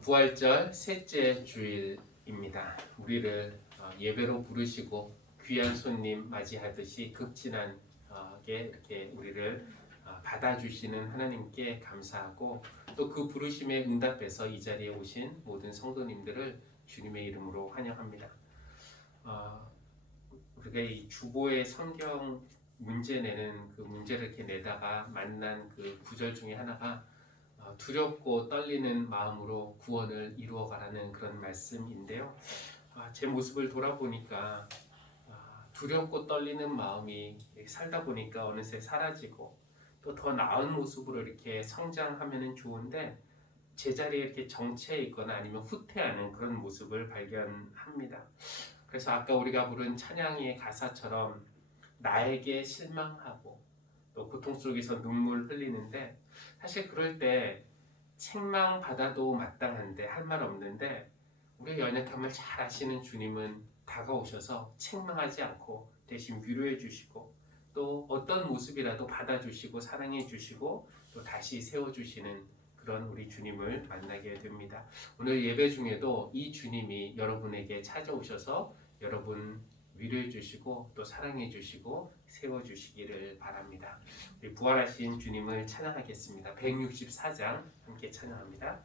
부활절 셋째 주일입니다. 우리를 예배로 부르시고 귀한 손님 맞이하듯이 극진하게 이렇게 우리를 받아주시는 하나님께 감사하고 또 그 부르심에 응답해서 이 자리에 오신 모든 성도님들을 주님의 이름으로 환영합니다. 우리가 이 주보의 성경 문제 내는 그 문제를 이렇게 내다가 만난 그 구절 중에 하나가 두렵고 떨리는 마음으로 구원을 이루어가라는 그런 말씀인데요. 제 모습을 돌아보니까 두렵고 떨리는 마음이 살다 보니까 어느새 사라지고 또 더 나은 모습으로 이렇게 성장하면 좋은데 제자리에 이렇게 정체해 있거나 아니면 후퇴하는 그런 모습을 발견합니다. 그래서 아까 우리가 부른 찬양의 가사처럼 나에게 실망하고 또 고통 속에서 눈물 흘리는데 사실 그럴 때 책망받아도 마땅한데 할 말 없는데 우리의 연약함을 잘 아시는 주님은 다가오셔서 책망하지 않고 대신 위로해 주시고 또 어떤 모습이라도 받아주시고 사랑해 주시고 또 다시 세워주시는 그런 우리 주님을 만나게 됩니다. 오늘 예배 중에도 이 주님이 여러분에게 찾아오셔서 여러분 위로해 주시고 또 사랑해 주시고 세워 주시기를 바랍니다. 우리 부활하신 주님을 찬양하겠습니다. 164장 함께 찬양합니다.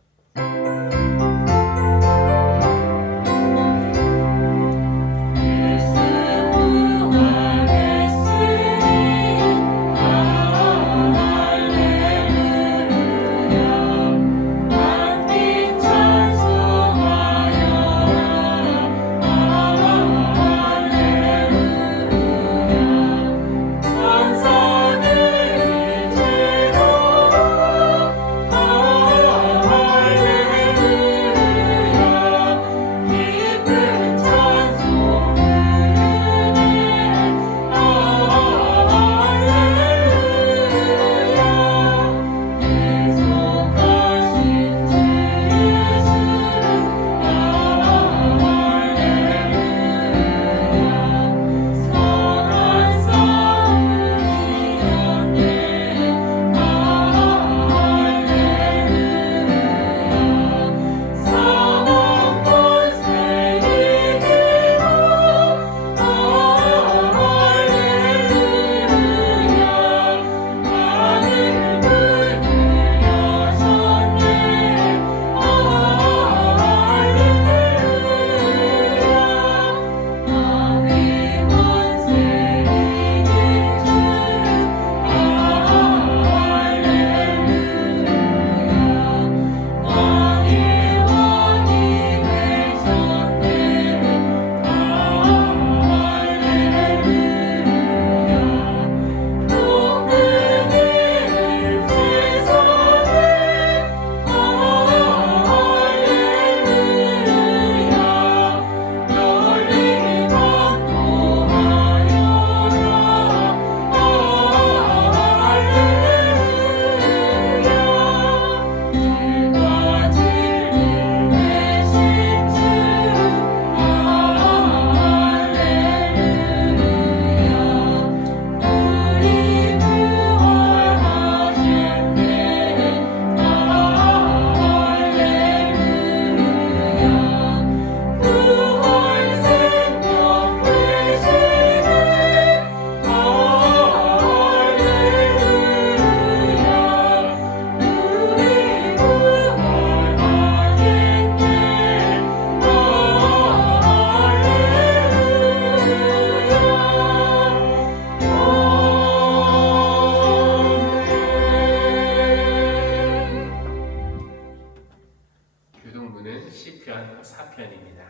시편 4편입니다.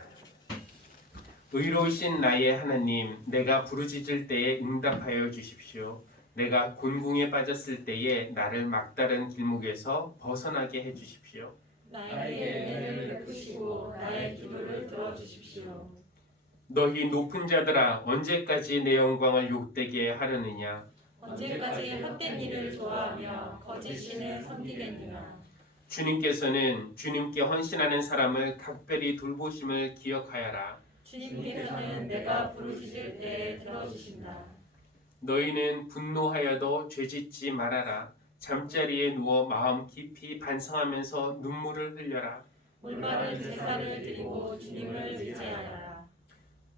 의로우신 나의 하나님, 내가 부르짖을 때에 응답하여 주십시오. 내가 곤궁에 빠졌을 때에 나를 막다른 길목에서 벗어나게 해 주십시오. 나에게 은혜를 베푸시고 나의 기도를 들어주십시오. 너희 높은 자들아, 언제까지 내 영광을 욕되게 하려느냐? 언제까지 헛된 일을 좋아하며 거짓 신을 섬기겠느냐? 주님께서는 주님께 헌신하는 사람을 각별히 돌보심을 기억하여라. 주님께서는 내가 부르짖을 때에 들어주신다. 너희는 분노하여도 죄짓지 말아라. 잠자리에 누워 마음 깊이 반성하면서 눈물을 흘려라. 올바른 제사를 드리고 주님을 의지하여라.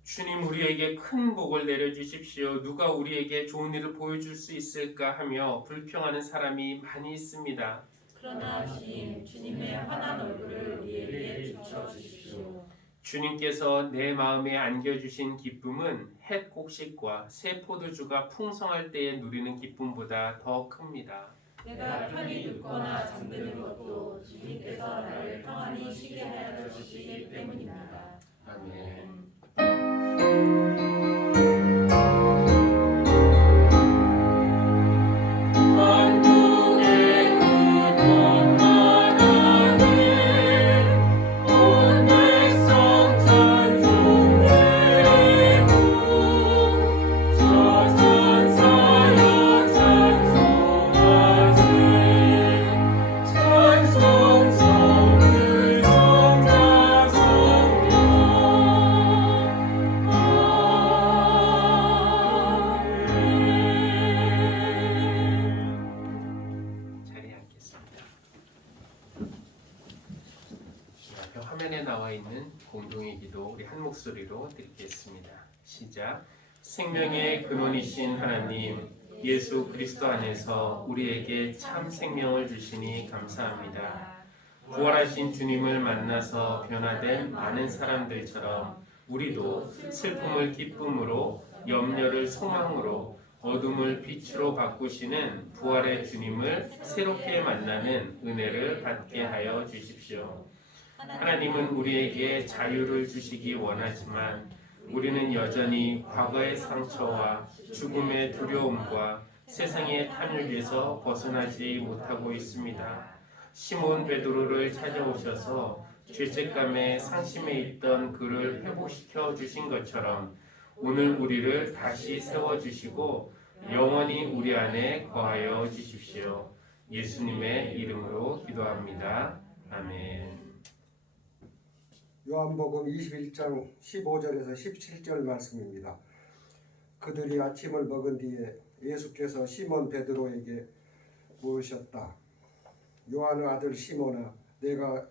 주님 우리에게 큰 복을 내려주십시오. 누가 우리에게 좋은 일을 보여줄 수 있을까 하며 불평하는 사람이 많이 있습니다. 그러나 주님의 환한 얼굴을 우리에게 비춰주십시오. 주님께서 내 마음에 안겨주신 기쁨은 햇 곡식과 새 포도주가 풍성할 때에 누리는 기쁨보다 더 큽니다. 내가 편히 눕거나 잠드는 것도 주님께서 나를 평안히 쉬게 하여 주시기 때문입니다. 아멘. 자리에 앉겠습니다. 앞에 화면에 나와 있는 공동의 기도 우리 한 목소리로 드리겠습니다. 시작. 생명의 근원이신 하나님, 예수 그리스도 안에서 우리에게 참 생명을 주시니 감사합니다. 부활하신 주님을 만나서 변화된 많은 사람들처럼 우리도 슬픔을 기쁨으로, 염려를 소망으로, 어둠을 빛으로 바꾸시는 부활의 주님을 새롭게 만나는 은혜를 받게 하여 주십시오. 하나님은 우리에게 자유를 주시기 원하지만 우리는 여전히 과거의 상처와 죽음의 두려움과 세상의 탐욕에서 벗어나지 못하고 있습니다. 시몬 베드로를 찾아오셔서 죄책감에 상심해 있던 그를 회복시켜 주신 것처럼 오늘 우리를 다시 세워주시고 영원히 우리 안에 거하여 주십시오. 예수님의 이름으로 기도합니다. 아멘. 요한복음 21장 15절에서 17절 말씀입니다. 그들이 아침을 먹은 뒤에 예수께서 시몬 베드로에게 물으셨다. 요한의 아들 시몬아, 내가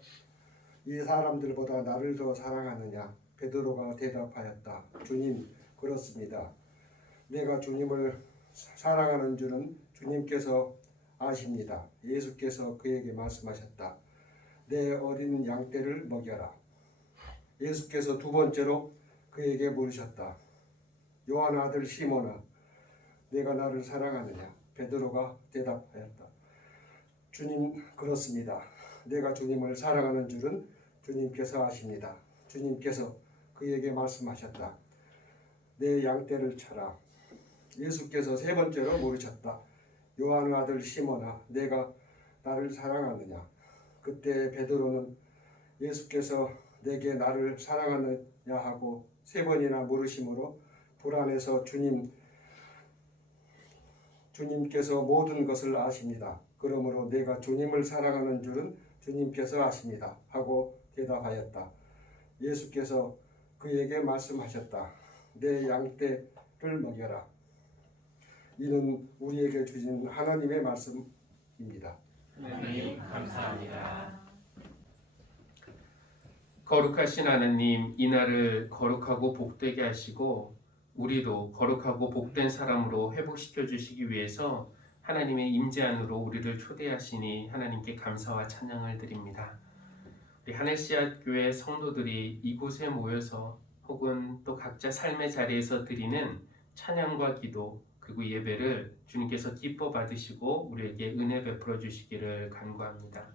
이 사람들보다 나를 더 사랑하느냐? 베드로가 대답하였다. 주님, 그렇습니다. 내가 주님을 사랑하는 줄은 주님께서 아십니다. 예수께서 그에게 말씀하셨다. 내 어린 양떼를 먹여라. 예수께서 두 번째로 그에게 물으셨다. 요한 아들 시몬아, 내가 나를 사랑하느냐? 베드로가 대답하였다. 주님, 그렇습니다. 내가 주님을 사랑하는 줄은 주님께서 아십니다. 주님께서 그에게 말씀하셨다. 내 양떼를 쳐라. 예수께서 세 번째로 물으셨다. 요한의 아들 시몬아, 내가 나를 사랑하느냐? 그때 베드로는 예수께서 내게 나를 사랑하느냐 하고 세 번이나 물으심으로 불안해서 주님께서 모든 것을 아십니다. 그러므로 내가 주님을 사랑하는 줄은 주님께서 아십니다. 하고 대답하였다. 예수께서 그에게 말씀하셨다. 내 양떼를 먹여라. 이는 우리에게 주신 하나님의 말씀입니다. 하나님 감사합니다. 거룩하신 하나님, 이날을 거룩하고 복되게 하시고 우리도 거룩하고 복된 사람으로 회복시켜 주시기 위해서 하나님의 임재 안으로 우리를 초대하시니 하나님께 감사와 찬양을 드립니다. 우리 하늘씨앗 교회 성도들이 이곳에 모여서 혹은 또 각자 삶의 자리에서 드리는 찬양과 기도 그리고 예배를 주님께서 기뻐 받으시고 우리에게 은혜 베풀어 주시기를 간구합니다.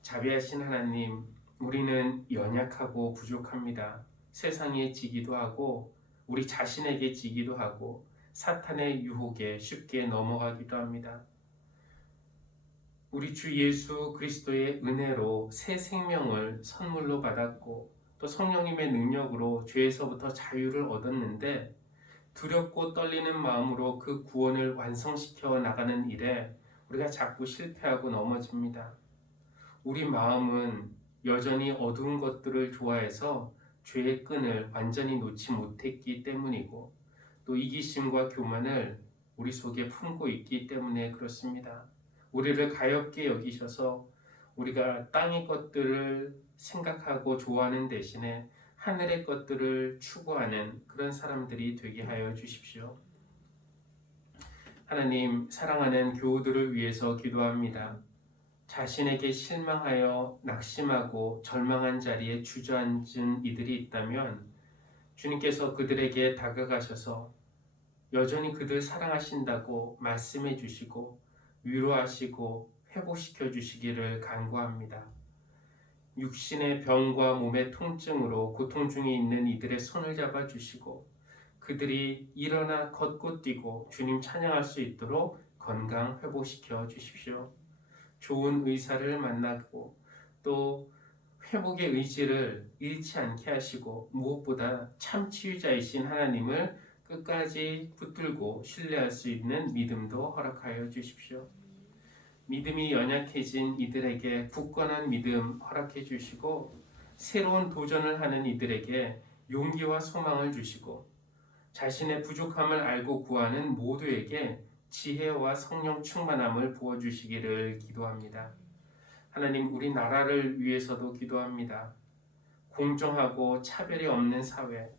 자비하신 하나님, 우리는 연약하고 부족합니다. 세상에 지기도 하고 우리 자신에게 지기도 하고 사탄의 유혹에 쉽게 넘어가기도 합니다. 우리 주 예수 그리스도의 은혜로 새 생명을 선물로 받았고 또 성령님의 능력으로 죄에서부터 자유를 얻었는데 두렵고 떨리는 마음으로 그 구원을 완성시켜 나가는 일에 우리가 자꾸 실패하고 넘어집니다. 우리 마음은 여전히 어두운 것들을 좋아해서 죄의 끈을 완전히 놓지 못했기 때문이고 또 이기심과 교만을 우리 속에 품고 있기 때문에 그렇습니다. 우리를 가엾게 여기셔서 우리가 땅의 것들을 생각하고 좋아하는 대신에 하늘의 것들을 추구하는 그런 사람들이 되게 하여 주십시오. 하나님, 사랑하는 교우들을 위해서 기도합니다. 자신에게 실망하여 낙심하고 절망한 자리에 주저앉은 이들이 있다면 주님께서 그들에게 다가가셔서 여전히 그들 사랑하신다고 말씀해 주시고 위로하시고 회복시켜 주시기를 간구합니다. 육신의 병과 몸의 통증으로 고통 중에 있는 이들의 손을 잡아 주시고 그들이 일어나 걷고 뛰고 주님 찬양할 수 있도록 건강 회복시켜 주십시오. 좋은 의사를 만나고 또 회복의 의지를 잃지 않게 하시고 무엇보다 참 치유자이신 하나님을 끝까지 붙들고 신뢰할 수 있는 믿음도 허락하여 주십시오. 믿음이 연약해진 이들에게 굳건한 믿음 허락해 주시고 새로운 도전을 하는 이들에게 용기와 소망을 주시고 자신의 부족함을 알고 구하는 모두에게 지혜와 성령 충만함을 부어주시기를 기도합니다. 하나님, 우리 나라를 위해서도 기도합니다. 공정하고 차별이 없는 사회,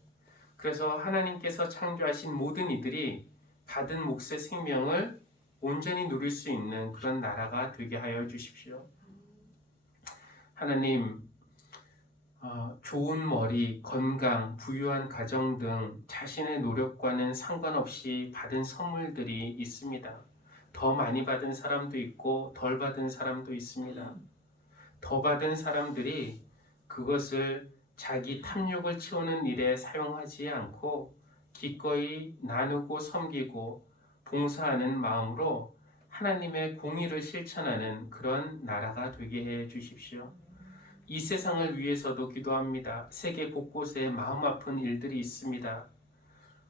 그래서 하나님께서 창조하신 모든 이들이 받은 몫의 생명을 온전히 누릴 수 있는 그런 나라가 되게 하여 주십시오. 하나님, 좋은 머리, 건강, 부유한 가정 등 자신의 노력과는 상관없이 받은 선물들이 있습니다. 더 많이 받은 사람도 있고 덜 받은 사람도 있습니다. 더 받은 사람들이 그것을 자기 탐욕을 채우는 일에 사용하지 않고 기꺼이 나누고 섬기고 봉사하는 마음으로 하나님의 공의를 실천하는 그런 나라가 되게 해 주십시오. 이 세상을 위해서도 기도합니다. 세계 곳곳에 마음 아픈 일들이 있습니다.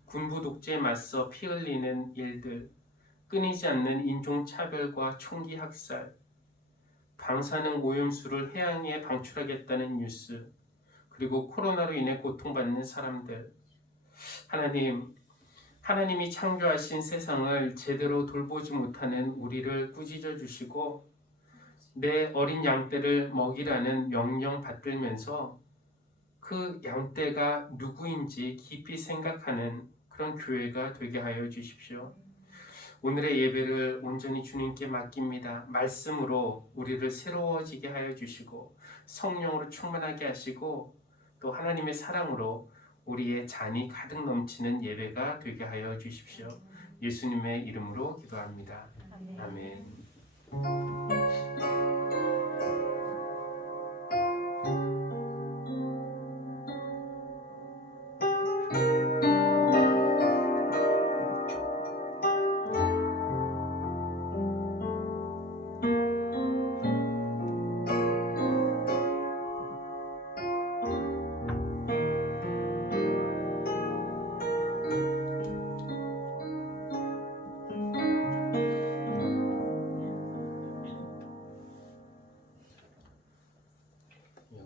군부 독재에 맞서 피 흘리는 일들, 끊이지 않는 인종차별과 총기 학살, 방사능 오염수를 해양에 방출하겠다는 뉴스, 그리고 코로나로 인해 고통받는 사람들. 하나님이 창조하신 세상을 제대로 돌보지 못하는 우리를 꾸짖어 주시고 내 어린 양떼를 먹이라는 명령 받들면서 그 양떼가 누구인지 깊이 생각하는 그런 교회가 되게 하여 주십시오. 오늘의 예배를 온전히 주님께 맡깁니다. 말씀으로 우리를 새로워지게 하여 주시고 성령으로 충만하게 하시고 또 하나님의 사랑으로 우리의 잔이 가득 넘치는 예배가 되게 하여 주십시오. 예수님의 이름으로 기도합니다. 아멘.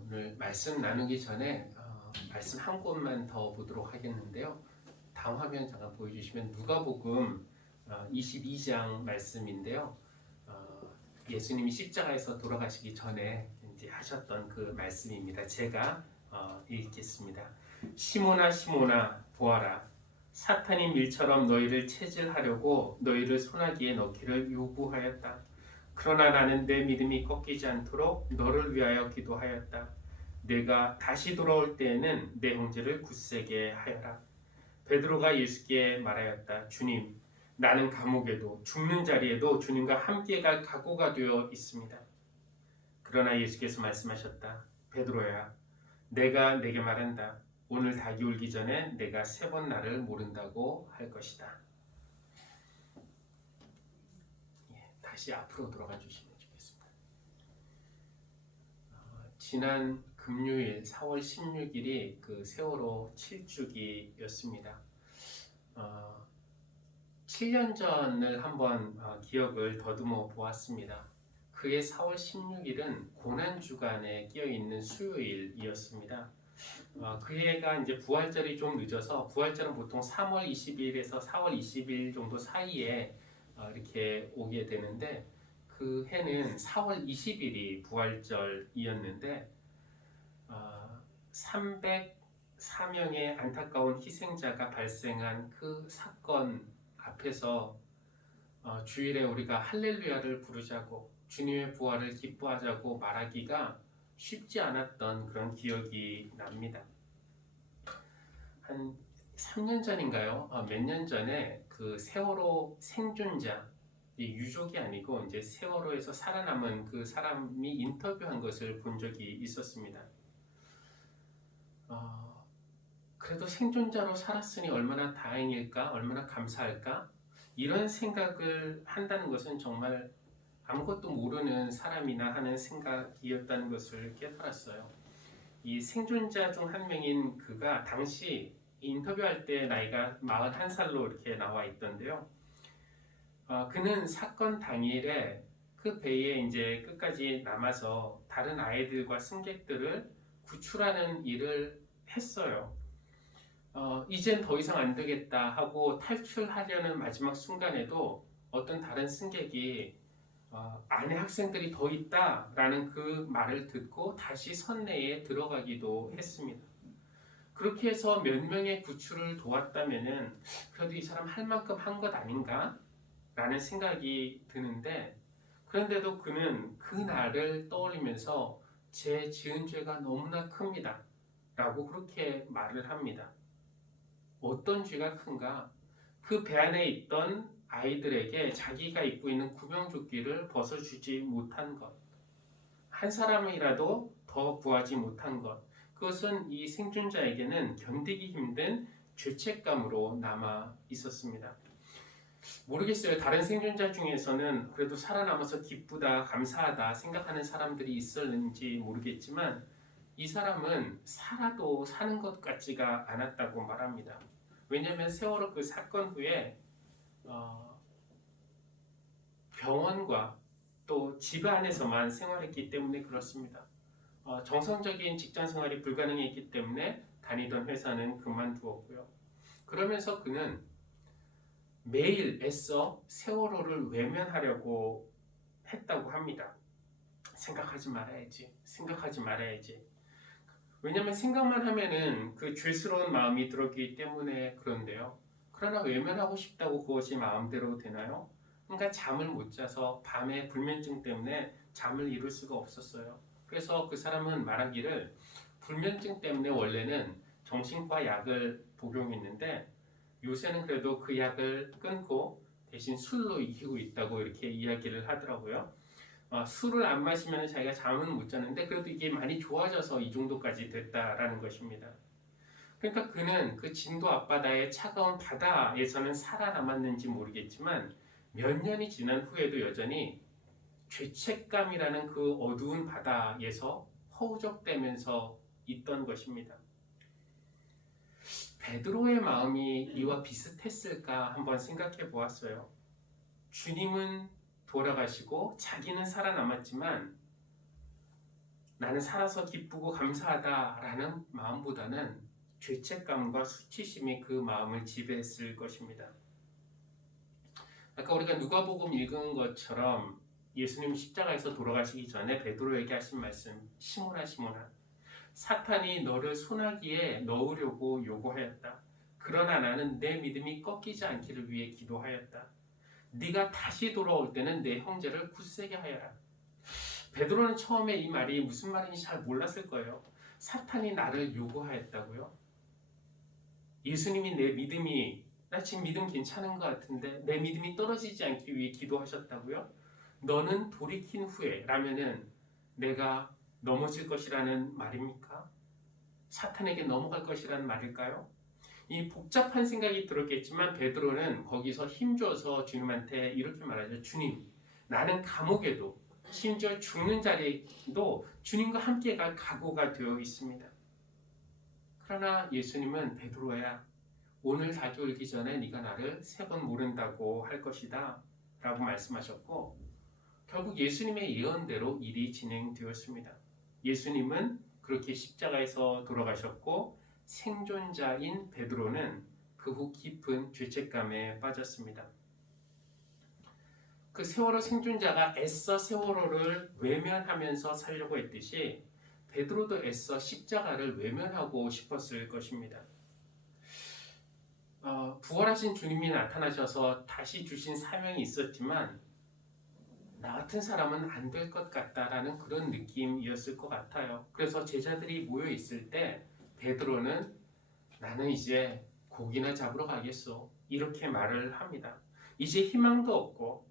오늘 말씀 나누기 전에 말씀 한 곳만 더 보도록 하겠는데요. 다음 화면 잠깐 보여주시면 누가복음 22장 말씀인데요. 예수님이 십자가에서 돌아가시기 전에 이제 하셨던 그 말씀입니다. 제가 읽겠습니다. 시몬아 시몬아 보아라. 사탄이 밀처럼 너희를 체질하려고 너희를 소나기에 넣기를 요구하였다. 그러나 나는 내 믿음이 꺾이지 않도록 너를 위하여 기도하였다. 내가 다시 돌아올 때에는 내 형제를 굳세게 하여라. 베드로가 예수께 말하였다. 주님, 나는 감옥에도 죽는 자리에도 주님과 함께 갈 각오가 되어 있습니다. 그러나 예수께서 말씀하셨다. 베드로야, 내가 내게 말한다. 오늘 닭이 울기 전에 내가 3번 나를 모른다고 할 것이다. 다시 앞으로 돌아가 주시면 좋겠습니다. 지난 금요일 4월 16일이 그 세월호 7주기였습니다. 7년 전을 한번 기억을 더듬어 보았습니다. 그해 4월 16일은 고난주간에 끼어있는 수요일이었습니다. 그해가 이제 부활절이 좀 늦어서 부활절은 보통 3월 20일에서 4월 20일 정도 사이에 이렇게 오게 되는데 그 해는 4월 20일이 부활절이었는데 304명의 안타까운 희생자가 발생한 그 사건 앞에서 주일에 우리가 할렐루야를 부르자고 주님의 부활을 기뻐하자고 말하기가 쉽지 않았던 그런 기억이 납니다. 한 3년 전인가요? 몇 년 전에 그 세월호 생존자, 유족이 아니고 이제 세월호에서 살아남은 그 사람이 인터뷰한 것을 본 적이 있었습니다. 그래도 생존자로 살았으니 얼마나 다행일까? 얼마나 감사할까? 이런 생각을 한다는 것은 정말 아무것도 모르는 사람이나 하는 생각이었다는 것을 깨달았어요. 이 생존자 중 한 명인 그가 당시 인터뷰할 때 나이가 41살로 이렇게 나와 있던데요. 그는 사건 당일에 그 배에 이제 끝까지 남아서 다른 아이들과 승객들을 구출하는 일을 했어요. 이젠 더 이상 안 되겠다 하고 탈출하려는 마지막 순간에도 어떤 다른 승객이 안에 학생들이 더 있다라는 그 말을 듣고 다시 선내에 들어가기도 했습니다. 그렇게 해서 몇 명의 구출을 도왔다면은 그래도 이 사람 할 만큼 한 것 아닌가? 라는 생각이 드는데, 그런데도 그는 그 날을 떠올리면서 제 지은 죄가 너무나 큽니다 라고 그렇게 말을 합니다. 어떤 죄가 큰가? 그 배 안에 있던 아이들에게 자기가 입고 있는 구명조끼를 벗어주지 못한 것, 한 사람이라도 더 구하지 못한 것, 그것은 이 생존자에게는 견디기 힘든 죄책감으로 남아 있었습니다. 모르겠어요. 다른 생존자 중에서는 그래도 살아남아서 기쁘다, 감사하다 생각하는 사람들이 있었는지 모르겠지만 이 사람은 살아도 사는 것 같지가 않았다고 말합니다. 왜냐하면 세월호 그 사건 후에 병원과 또 집 안에서만 생활했기 때문에 그렇습니다. 정상적인 직장 생활이 불가능했기 때문에 다니던 회사는 그만두었고요. 그러면서 그는 매일 애써 세월호를 외면하려고 했다고 합니다. 생각하지 말아야지. 생각하지 말아야지. 왜냐하면 생각만 하면은 그 죄스러운 마음이 들었기 때문에 그런데요. 그러나 외면하고 싶다고 그것이 마음대로 되나요? 그러니까 잠을 못 자서 밤에 불면증 때문에 잠을 이룰 수가 없었어요. 그래서 그 사람은 말하기를 불면증 때문에 원래는 정신과 약을 복용했는데 요새는 그래도 그 약을 끊고 대신 술로 이기고 있다고 이렇게 이야기를 하더라고요. 술을 안 마시면 자기가 잠은 못 자는데 그래도 이게 많이 좋아져서 이 정도까지 됐다라는 것입니다. 그러니까 그는 그 진도 앞바다의 차가운 바다에서는 살아남았는지 모르겠지만 몇 년이 지난 후에도 여전히 죄책감이라는 그 어두운 바다에서 허우적대면서 있던 것입니다. 베드로의 마음이 이와 비슷했을까 한번 생각해 보았어요. 주님은 돌아가시고 자기는 살아남았지만 나는 살아서 기쁘고 감사하다라는 마음보다는 죄책감과 수치심이 그 마음을 지배했을 것입니다. 아까 우리가 누가복음 읽은 것처럼 예수님 십자가에서 돌아가시기 전에 베드로에게 하신 말씀, 시몬아 시몬아, 사탄이 너를 소나기에 넣으려고 요구하였다. 그러나 나는 내 믿음이 꺾이지 않기를 위해 기도하였다. 네가 다시 돌아올 때는 내 형제를 굳세게 하여라. 베드로는 처음에 이 말이 무슨 말인지 잘 몰랐을 거예요. 사탄이 나를 요구하였다고요? 예수님이 내 믿음이, 나 지금 믿음 괜찮은 것 같은데 내 믿음이 떨어지지 않기 위해 기도하셨다고요? 너는 돌이킨 후에 라면은 내가 넘어질 것이라는 말입니까? 사탄에게 넘어갈 것이라는 말일까요? 이 복잡한 생각이 들었겠지만 베드로는 거기서 힘줘서 주님한테 이렇게 말하죠. 주님, 나는 감옥에도 심지어 죽는 자리에도 주님과 함께 갈 각오가 되어 있습니다. 그러나 예수님은 베드로야, 오늘 닭이 울기 전에 네가 나를 3번 모른다고 할 것이다 라고 말씀하셨고 결국 예수님의 예언대로 일이 진행되었습니다. 예수님은 그렇게 십자가에서 돌아가셨고 생존자인 베드로는 그 후 깊은 죄책감에 빠졌습니다. 그 세월호 생존자가 애써 세월호를 외면하면서 살려고 했듯이 베드로도 애써 십자가를 외면하고 싶었을 것입니다. 부활하신 주님이 나타나셔서 다시 주신 사명이 있었지만 나 같은 사람은 안 될 것 같다라는 그런 느낌이었을 것 같아요. 그래서 제자들이 모여 있을 때 베드로는 나는 이제 고기나 잡으러 가겠소 이렇게 말을 합니다. 이제 희망도 없고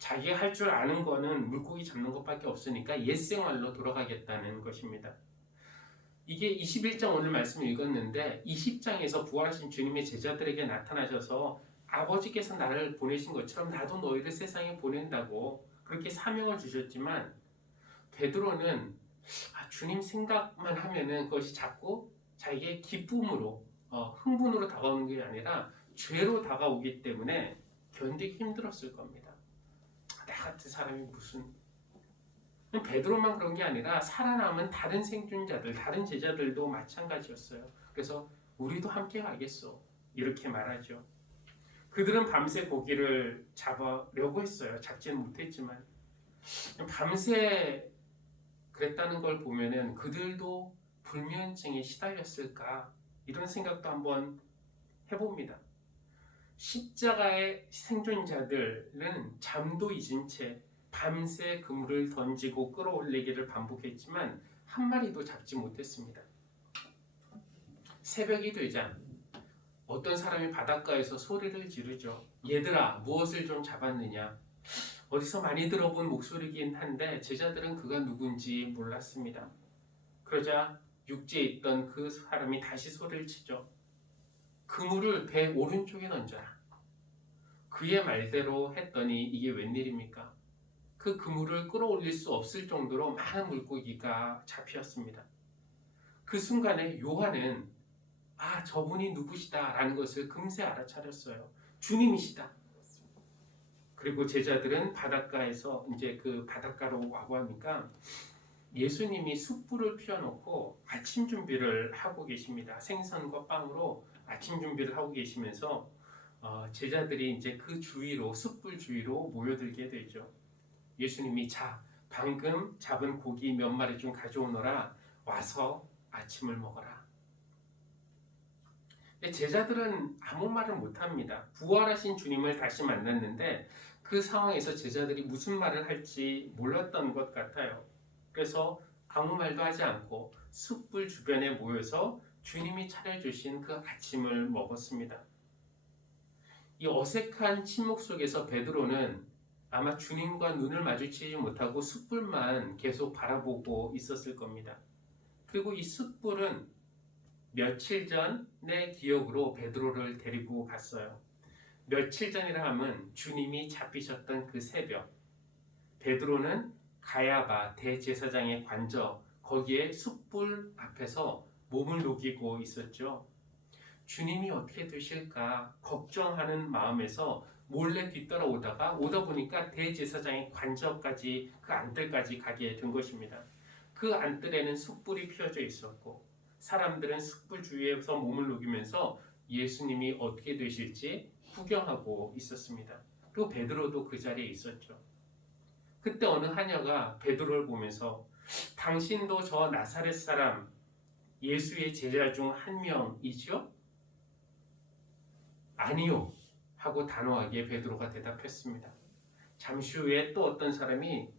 자기가 할 줄 아는 거는 물고기 잡는 것밖에 없으니까 옛 생활로 돌아가겠다는 것입니다. 이게 21장 오늘 말씀을 읽었는데 20장에서 부활하신 주님의 제자들에게 나타나셔서 아버지께서 나를 보내신 것처럼 나도 너희를 세상에 보낸다고 그렇게 사명을 주셨지만 베드로는 주님 생각만 하면은 그것이 자꾸 자기의 기쁨으로 흥분으로 다가오는 게 아니라 죄로 다가오기 때문에 견디기 힘들었을 겁니다. 나 같은 사람이 무슨 베드로만 그런 게 아니라 살아남은 다른 생존자들, 다른 제자들도 마찬가지였어요. 그래서 우리도 함께 가겠어 이렇게 말하죠. 그들은 밤새 고기를 잡으려고 했어요. 잡지는 못했지만 밤새 그랬다는 걸 보면은 그들도 불면증에 시달렸을까 이런 생각도 한번 해봅니다. 십자가의 생존자들은 잠도 잊은 채 밤새 그물을 던지고 끌어올리기를 반복했지만 한 마리도 잡지 못했습니다. 새벽이 되자 어떤 사람이 바닷가에서 소리를 지르죠. 얘들아, 무엇을 좀 잡았느냐? 어디서 많이 들어본 목소리긴 한데 제자들은 그가 누군지 몰랐습니다. 그러자 육지에 있던 그 사람이 다시 소리를 치죠. 그물을 배 오른쪽에 던져라. 그의 말대로 했더니 이게 웬일입니까? 그 그물을 끌어올릴 수 없을 정도로 많은 물고기가 잡혔습니다. 그 순간에 요한은 저분이 누구시다 라는 것을 금세 알아차렸어요. 주님이시다. 그리고 제자들은 바닷가에서 이제 그 바닷가로 와고 하니까 예수님이 숯불을 피워놓고 아침 준비를 하고 계십니다. 생선과 빵으로 아침 준비를 하고 계시면서 제자들이 이제 그 주위로 숯불 주위로 모여들게 되죠. 예수님이 방금 잡은 고기 몇 마리 좀 가져오너라 와서 아침을 먹어라. 근데 제자들은 아무 말을 못합니다. 부활하신 주님을 다시 만났는데 그 상황에서 제자들이 무슨 말을 할지 몰랐던 것 같아요. 그래서 아무 말도 하지 않고 숯불 주변에 모여서 주님이 차려주신 그 아침을 먹었습니다. 이 어색한 침묵 속에서 베드로는 아마 주님과 눈을 마주치지 못하고 숯불만 계속 바라보고 있었을 겁니다. 그리고 이 숯불은 며칠 전의 기억으로 베드로를 데리고 갔어요. 며칠 전이라 하면 주님이 잡히셨던 그 새벽, 베드로는 가야바 대제사장의 관저 거기에 숯불 앞에서 몸을 녹이고 있었죠. 주님이 어떻게 되실까 걱정하는 마음에서 몰래 뒤따라오다가 오다 보니까 대제사장의 관저까지 그 안뜰까지 가게 된 것입니다. 그 안뜰에는 숯불이 피어져 있었고 사람들은 숯불 주위에서 몸을 녹이면서 예수님이 어떻게 되실지 구경하고 있었습니다. 그리고 베드로도 그 자리에 있었죠. 그때 어느 하녀가 베드로를 보면서 당신도 저 나사렛 사람 예수의 제자 중 한 명이죠? 아니요 하고 단호하게 베드로가 대답했습니다. 잠시 후에 또 어떤 사람이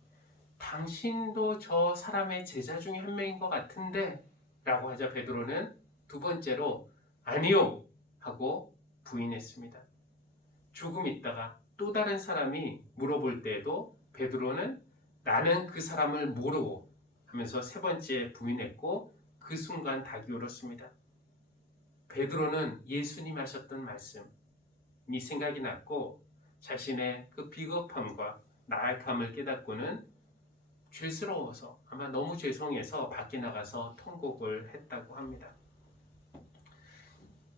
당신도 저 사람의 제자 중에 한 명인 것 같은데 라고 하자 베드로는 두 번째로 아니요 하고 부인했습니다. 조금 있다가 또 다른 사람이 물어볼 때에도 베드로는 나는 그 사람을 모르고 하면서 세 번째 부인했고 그 순간 닭이 울었습니다. 베드로는 예수님 하셨던 말씀이 생각이 났고 자신의 그 비겁함과 나약함을 깨닫고는 죄스러워서 아마 너무 죄송해서 밖에 나가서 통곡을 했다고 합니다.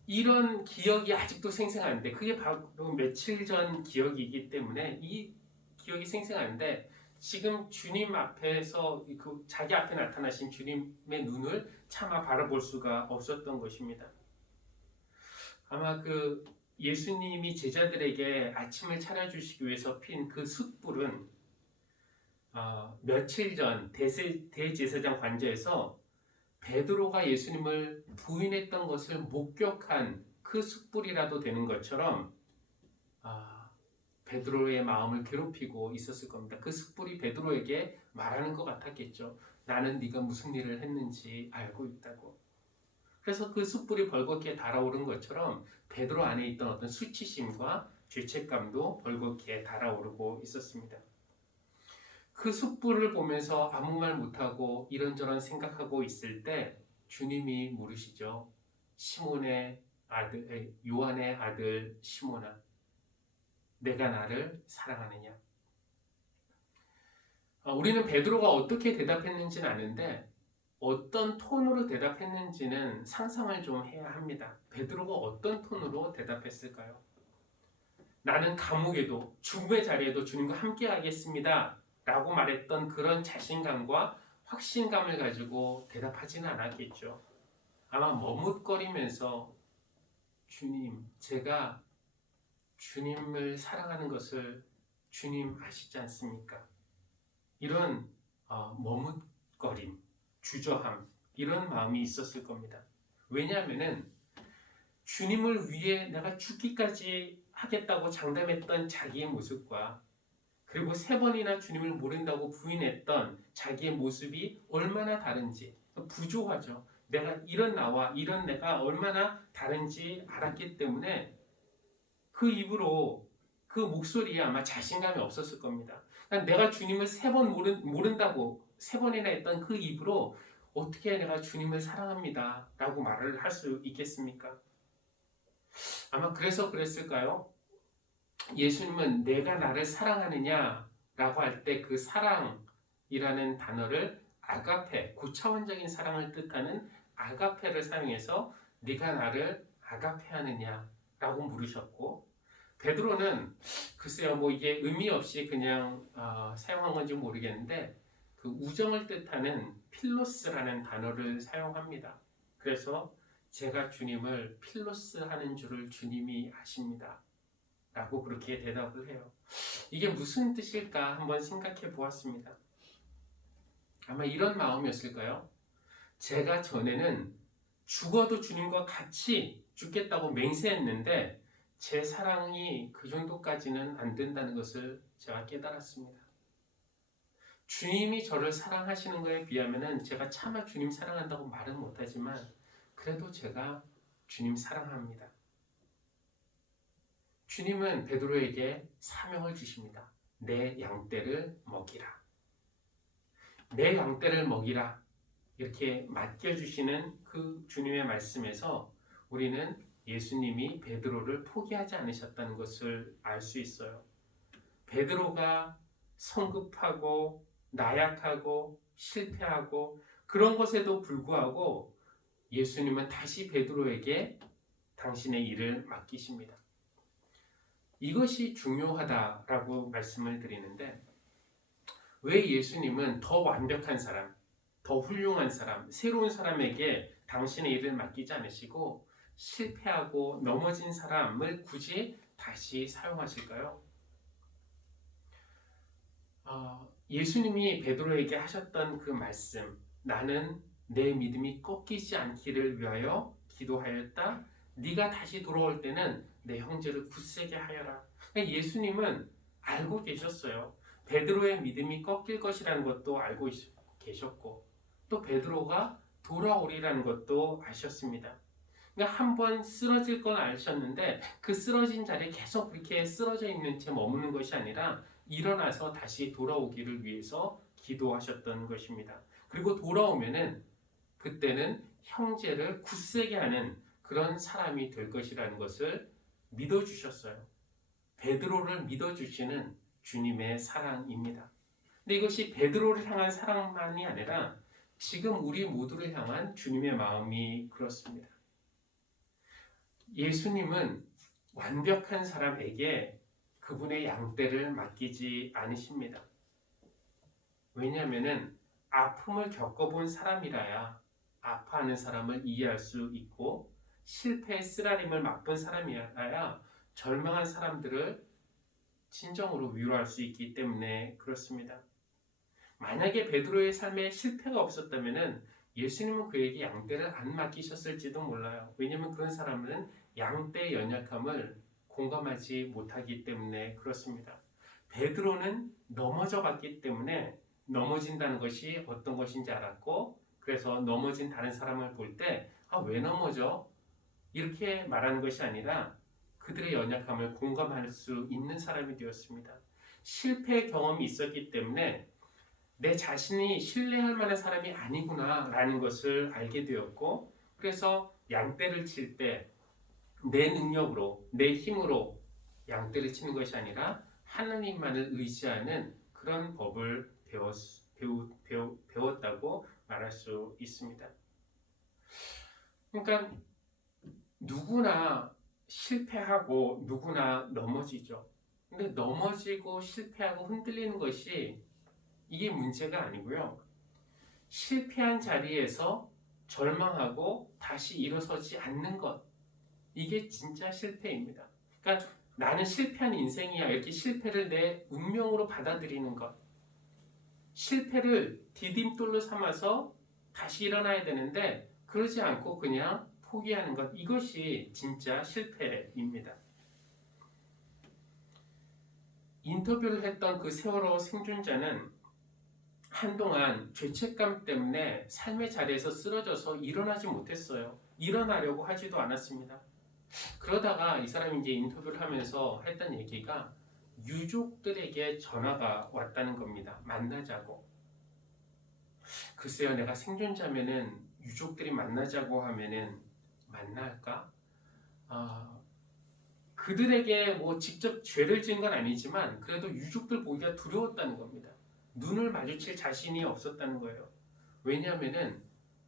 이런 기억이 아직도 생생한데 그게 바로 며칠 전 기억이기 때문에 이 기억이 생생한데 지금 주님 앞에서 자기 앞에 나타나신 주님의 눈을 차마 바라볼 수가 없었던 것입니다. 아마 그 예수님이 제자들에게 아침을 차려주시기 위해서 핀 그 숯불은 며칠 전 대제사장 관저에서 베드로가 예수님을 부인했던 것을 목격한 그 숯불이라도 되는 것처럼 베드로의 마음을 괴롭히고 있었을 겁니다. 그 숯불이 베드로에게 말하는 것 같았겠죠. 나는 네가 무슨 일을 했는지 알고 있다고. 그래서 그 숯불이 벌겋게 달아오른 것처럼 베드로 안에 있던 어떤 수치심과 죄책감도 벌겋게 달아오르고 있었습니다. 그 숯불을 보면서 아무 말 못하고 이런저런 생각하고 있을 때 주님이 물으시죠. 요한의 아들 시몬아, 내가 나를 사랑하느냐? 우리는 베드로가 어떻게 대답했는지는 아는데 어떤 톤으로 대답했는지는 상상을 좀 해야 합니다. 베드로가 어떤 톤으로 대답했을까요? 나는 감옥에도 죽음의 자리에도 주님과 함께 하겠습니다 라고 말했던 그런 자신감과 확신감을 가지고 대답하지는 않았겠죠. 아마 머뭇거리면서 주님, 제가 주님을 사랑하는 것을 주님 아시지 않습니까? 이런 머뭇거림, 주저함, 이런 마음이 있었을 겁니다. 왜냐하면은 주님을 위해 내가 죽기까지 하겠다고 장담했던 자기의 모습과 그리고 3번이나 주님을 모른다고 부인했던 자기의 모습이 얼마나 다른지, 부조하죠. 이런 나와 이런 내가 얼마나 다른지 알았기 때문에 그 입으로 그 목소리에 아마 자신감이 없었을 겁니다. 그러니까 내가 주님을 3번 모른다고 3번이나 했던 그 입으로 어떻게 내가 주님을 사랑합니다 라고 말을 할 수 있겠습니까? 아마 그래서 그랬을까요? 예수님은 내가 나를 사랑하느냐 라고 할 때 그 사랑이라는 단어를 아가페, 고차원적인 사랑을 뜻하는 아가페를 사용해서 네가 나를 아가페하느냐 라고 물으셨고, 베드로는 글쎄요 이게 의미 없이 그냥 사용한 건지 모르겠는데 그 우정을 뜻하는 필로스라는 단어를 사용합니다. 그래서 제가 주님을 필로스 하는 줄을 주님이 아십니다 라고 그렇게 대답을 해요. 이게 무슨 뜻일까 한번 생각해 보았습니다. 아마 이런 마음이었을까요? 제가 전에는 죽어도 주님과 같이 죽겠다고 맹세했는데 제 사랑이 그 정도까지는 안 된다는 것을 제가 깨달았습니다. 주님이 저를 사랑하시는 것에 비하면 제가 차마 주님 사랑한다고 말은 못하지만 그래도 제가 주님 사랑합니다. 주님은 베드로에게 사명을 주십니다. 내 양떼를 먹이라. 내 양떼를 먹이라. 이렇게 맡겨주시는 그 주님의 말씀에서 우리는 예수님이 베드로를 포기하지 않으셨다는 것을 알 수 있어요. 베드로가 성급하고 나약하고 실패하고 그런 것에도 불구하고 예수님은 다시 베드로에게 당신의 일을 맡기십니다. 이것이 중요하다라고 말씀을 드리는데 왜 예수님은 더 완벽한 사람, 더 훌륭한 사람, 새로운 사람에게 당신의 일을 맡기지 않으시고 실패하고 넘어진 사람을 굳이 다시 사용하실까요? 예수님이 베드로에게 하셨던 그 말씀, 나는 내 믿음이 꺾이지 않기를 위하여 기도하였다. 네가 다시 돌아올 때는 내 형제를 굳세게 하여라. 예수님은 알고 계셨어요. 베드로의 믿음이 꺾일 것이라는 것도 알고 계셨고 또 베드로가 돌아오리라는 것도 아셨습니다. 그러니까 한번 쓰러질 건 아셨는데 그 쓰러진 자리에 계속 그렇게 쓰러져 있는 채 머무는 것이 아니라 일어나서 다시 돌아오기를 위해서 기도하셨던 것입니다. 그리고 돌아오면은 그때는 형제를 굳세게 하는 그런 사람이 될 것이라는 것을 믿어주셨어요. 베드로를 믿어주시는 주님의 사랑입니다. 근데 이것이 베드로를 향한 사랑만이 아니라 지금 우리 모두를 향한 주님의 마음이 그렇습니다. 예수님은 완벽한 사람에게 그분의 양떼를 맡기지 않으십니다. 왜냐하면 아픔을 겪어본 사람이라야 아파하는 사람을 이해할 수 있고 실패의 쓰라림을 맛본 사람이어야 절망한 사람들을 진정으로 위로할 수 있기 때문에 그렇습니다. 만약에 베드로의 삶에 실패가 없었다면 예수님은 그에게 양떼를 안 맡기셨을지도 몰라요. 왜냐하면 그런 사람은 양떼의 연약함을 공감하지 못하기 때문에 그렇습니다. 베드로는 넘어져 봤기 때문에 넘어진다는 것이 어떤 것인지 알았고, 그래서 넘어진 다른 사람을 볼 때 왜 넘어져? 이렇게 말하는 것이 아니라 그들의 연약함을 공감할 수 있는 사람이 되었습니다. 실패 경험이 있었기 때문에 내 자신이 신뢰할 만한 사람이 아니구나 라는 것을 알게 되었고, 그래서 양떼를 칠 때 내 능력으로, 내 힘으로 양떼를 치는 것이 아니라 하나님만을 의지하는 그런 법을 배웠다고 말할 수 있습니다. 그러니까 누구나 실패하고 누구나 넘어지죠. 근데 넘어지고 실패하고 흔들리는 것이 이게 문제가 아니고요. 실패한 자리에서 절망하고 다시 일어서지 않는 것, 이게 진짜 실패입니다. 그러니까 나는 실패한 인생이야, 이렇게 실패를 내 운명으로 받아들이는 것, 실패를 디딤돌로 삼아서 다시 일어나야 되는데 그러지 않고 그냥 포기하는 것, 이것이 진짜 실패입니다. 인터뷰를 했던 그 세월호 생존자는 한동안 죄책감 때문에 삶의 자리에서 쓰러져서 일어나지 못했어요. 일어나려고 하지도 않았습니다. 그러다가 이 사람이 이제 인터뷰를 하면서 했던 얘기가 유족들에게 전화가 왔다는 겁니다. 만나자고. 글쎄요, 내가 생존자면은 유족들이 만나자고 하면은 만날까? 그들에게 뭐 직접 죄를 지은 건 아니지만 그래도 유족들 보기가 두려웠다는 겁니다. 눈을 마주칠 자신이 없었다는 거예요. 왜냐하면은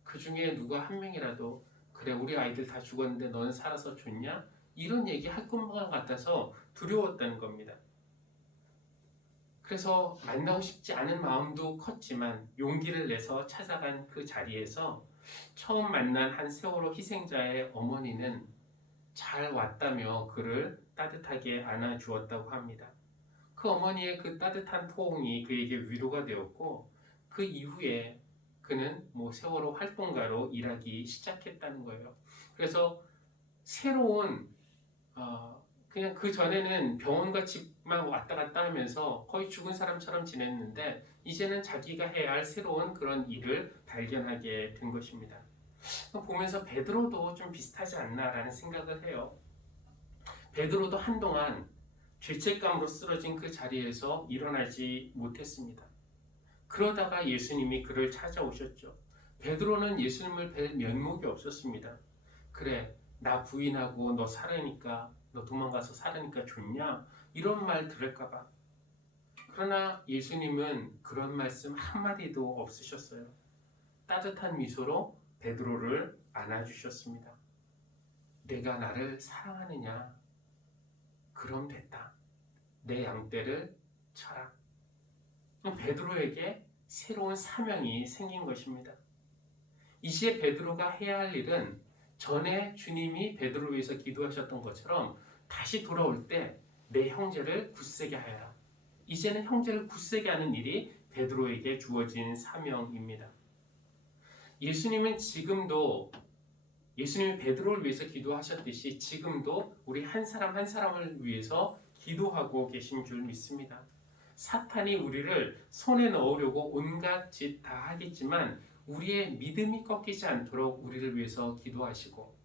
그 중에 누가 한 명이라도 그래 우리 아이들 다 죽었는데 너는 살아서 좋냐? 이런 얘기 할 것만 같아서 두려웠다는 겁니다. 그래서 만나고 싶지 않은 마음도 컸지만 용기를 내서 찾아간 그 자리에서 처음 만난 한 세월호 희생자의 어머니는 잘 왔다며 그를 따뜻하게 안아주었다고 합니다. 그 어머니의 그 따뜻한 포옹이 그에게 위로가 되었고, 그 이후에 그는 세월호 활동가로 일하기 시작했다는 거예요. 그래서 새로운 그냥 그 전에는 병원과 집만 왔다 갔다 하면서 거의 죽은 사람처럼 지냈는데 이제는 자기가 해야 할 새로운 그런 일을 발견하게 된 것입니다. 보면서 베드로도 좀 비슷하지 않나라는 생각을 해요. 베드로도 한동안 죄책감으로 쓰러진 그 자리에서 일어나지 못했습니다. 그러다가 예수님이 그를 찾아오셨죠. 베드로는 예수님을 뵐 면목이 없었습니다. 그래, 나 부인하고 너 살아니까, 너 도망가서 살아니까 좋냐? 이런 말 들을까봐. 그러나 예수님은 그런 말씀 한마디도 없으셨어요. 따뜻한 미소로 베드로를 안아주셨습니다. 내가 나를 사랑하느냐? 그럼 됐다. 내 양떼를 쳐라. 베드로에게 새로운 사명이 생긴 것입니다. 이제 베드로가 해야 할 일은 전에 주님이 베드로를 위해서 기도하셨던 것처럼 다시 돌아올 때 내 형제를 굳세게 하여라. 이제는 형제를 굳세게 하는 일이 베드로에게 주어진 사명입니다. 예수님이 베드로를 위해서 기도하셨듯이 지금도 우리 한 사람 한 사람을 위해서 기도하고 계신 줄 믿습니다. 사탄이 우리를 손에 넣으려고 온갖 짓 다 하겠지만 우리의 믿음이 꺾이지 않도록 우리를 위해서 기도하시고,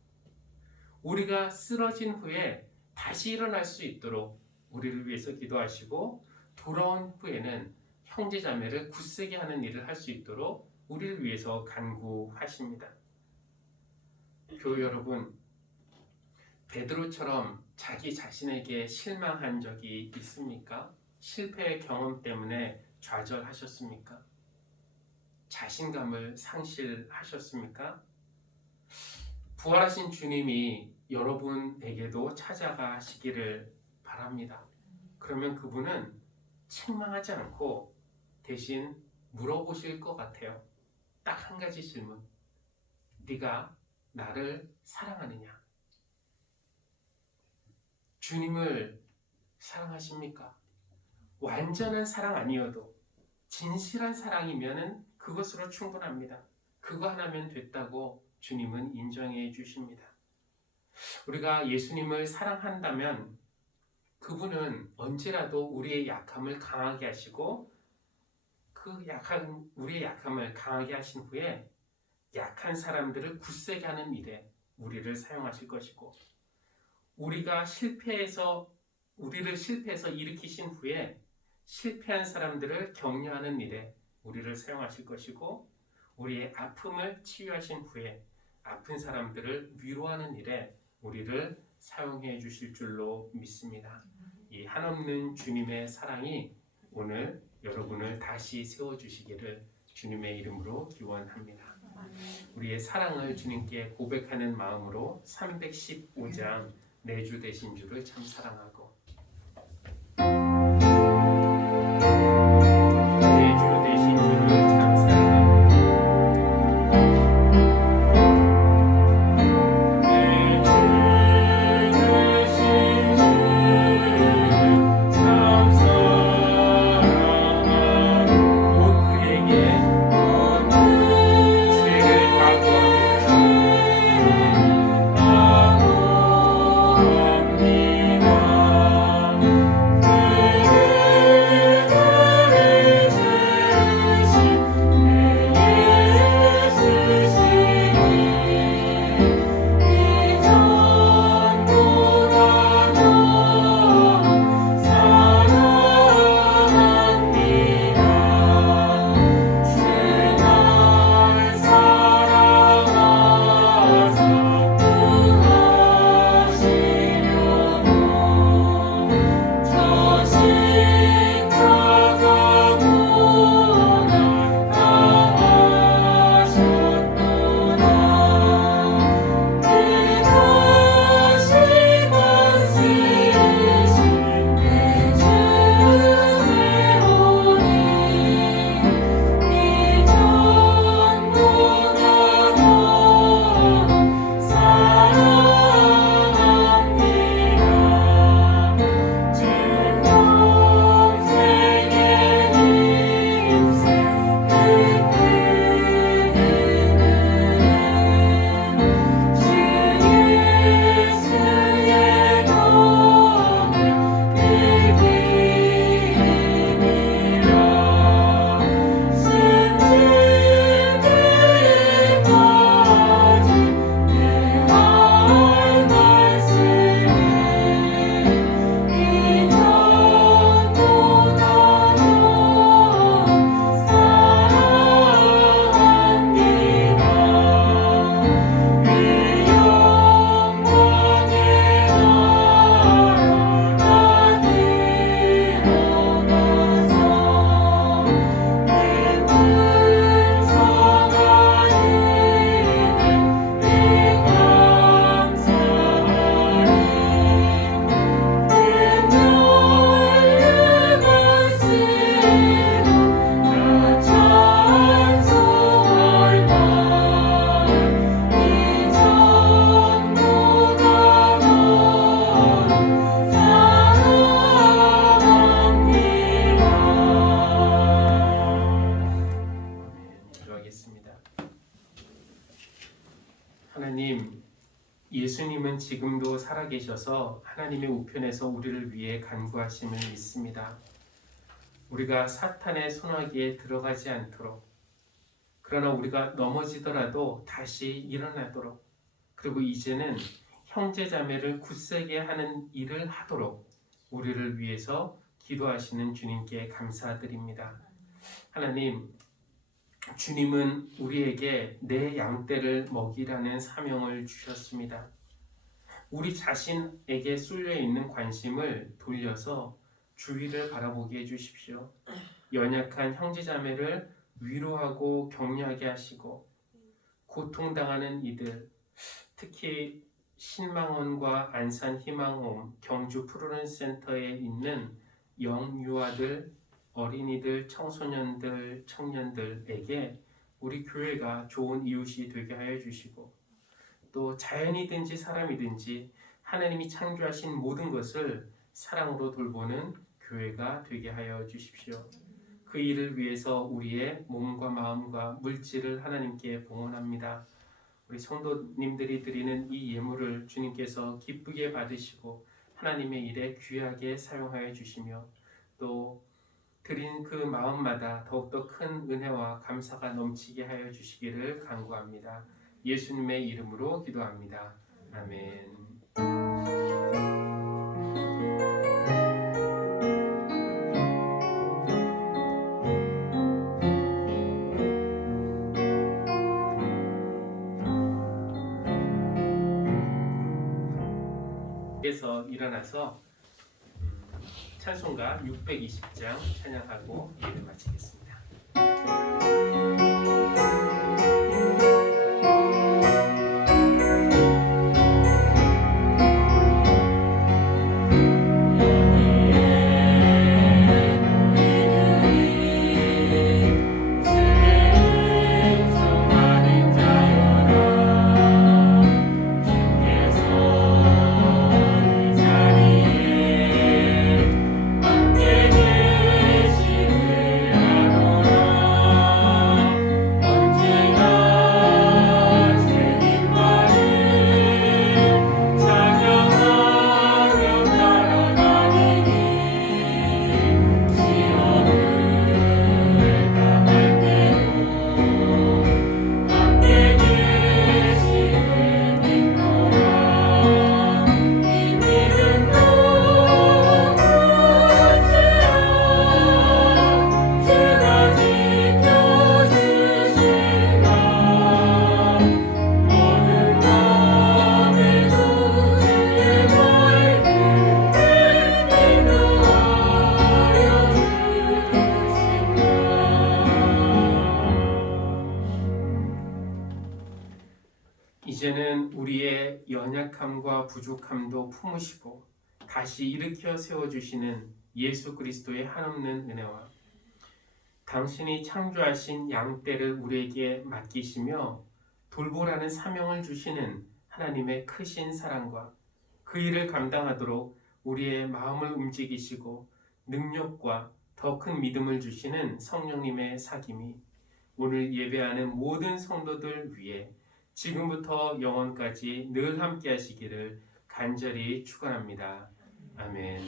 우리가 쓰러진 후에 다시 일어날 수 있도록 우리를 위해서 기도하시고, 돌아온 후에는 형제자매를 굳세게 하는 일을 할 수 있도록 우리를 위해서 간구하십니다. 교회 여러분, 베드로처럼 자기 자신에게 실망한 적이 있습니까? 실패의 경험 때문에 좌절하셨습니까? 자신감을 상실하셨습니까? 부활하신 주님이 여러분에게도 찾아가시기를 바랍니다. 그러면 그분은 책망하지 않고 대신 물어보실 것 같아요. 딱 한 가지 질문. 네가 나를 사랑하느냐? 주님을 사랑하십니까? 완전한 사랑 아니어도 진실한 사랑이면은 그것으로 충분합니다. 그거 하나면 됐다고 주님은 인정해 주십니다. 우리가 예수님을 사랑한다면 그분은 언제라도 우리의 약함을 강하게 하시고 우리의 약함을 강하게 하신 후에 약한 사람들을 굳세게 하는 일에 우리를 사용하실 것이고 우리를 실패해서 일으키신 후에 실패한 사람들을 격려하는 일에 우리를 사용하실 것이고 우리의 아픔을 치유하신 후에 아픈 사람들을 위로하는 일에 우리를 사용해 주실 줄로 믿습니다. 이 한없는 주님의 사랑이 오늘 여러분을 다시 세워주시기를 주님의 이름으로 기원합니다. 우리의 사랑을 주님께 고백하는 마음으로 315장 내 주 되신 주를 참 사랑하고 내 주 되신 주를 참 사랑하고 내 주 되신 주를 참 사랑하고 곧 그에게 죄를 하나님, 예수님은 지금도 살아계셔서 하나님의 우편에서 우리를 위해 간구하심을 믿습니다. 우리가 사탄의 손아귀에 들어가지 않도록, 그러나 우리가 넘어지더라도 다시 일어나도록, 그리고 이제는 형제자매를 굳세게 하는 일을 하도록 우리를 위해서 기도하시는 주님께 감사드립니다. 하나님, 주님은 우리에게 내 양떼를 먹이라는 사명을 주셨습니다. 우리 자신에게 쏠려 있는 관심을 돌려서 주위를 바라보게 해주십시오. 연약한 형제자매를 위로하고 격려하게 하시고 고통당하는 이들, 특히 신망원과 안산 희망홈, 경주 푸르른 센터에 있는 영유아들, 어린이들, 청소년들, 청년들에게 우리 교회가 좋은 이웃이 되게 하여 주시고 또 자연이든지 사람이든지 하나님이 창조하신 모든 것을 사랑으로 돌보는 교회가 되게 하여 주십시오. 그 일을 위해서 우리의 몸과 마음과 물질을 하나님께 봉헌합니다. 우리 성도님들이 드리는 이 예물을 주님께서 기쁘게 받으시고 하나님의 일에 귀하게 사용하여 주시며 또 드린 그 마음마다 더욱더 큰 은혜와 감사가 넘치게 하여 주시기를 간구합니다. 예수님의 이름으로 기도합니다. 아멘. 그래서 일어나서 찬송가 620장 찬양하고 예를 마치겠습니다. 이제는 우리의 연약함과 부족함도 품으시고 다시 일으켜 세워주시는 예수 그리스도의 한없는 은혜와 당신이 창조하신 양떼를 우리에게 맡기시며 돌보라는 사명을 주시는 하나님의 크신 사랑과 그 일을 감당하도록 우리의 마음을 움직이시고 능력과 더 큰 믿음을 주시는 성령님의 사귐이 오늘 예배하는 모든 성도들 위해 지금부터 영원까지 늘 함께 하시기를 간절히 축원합니다. 아멘.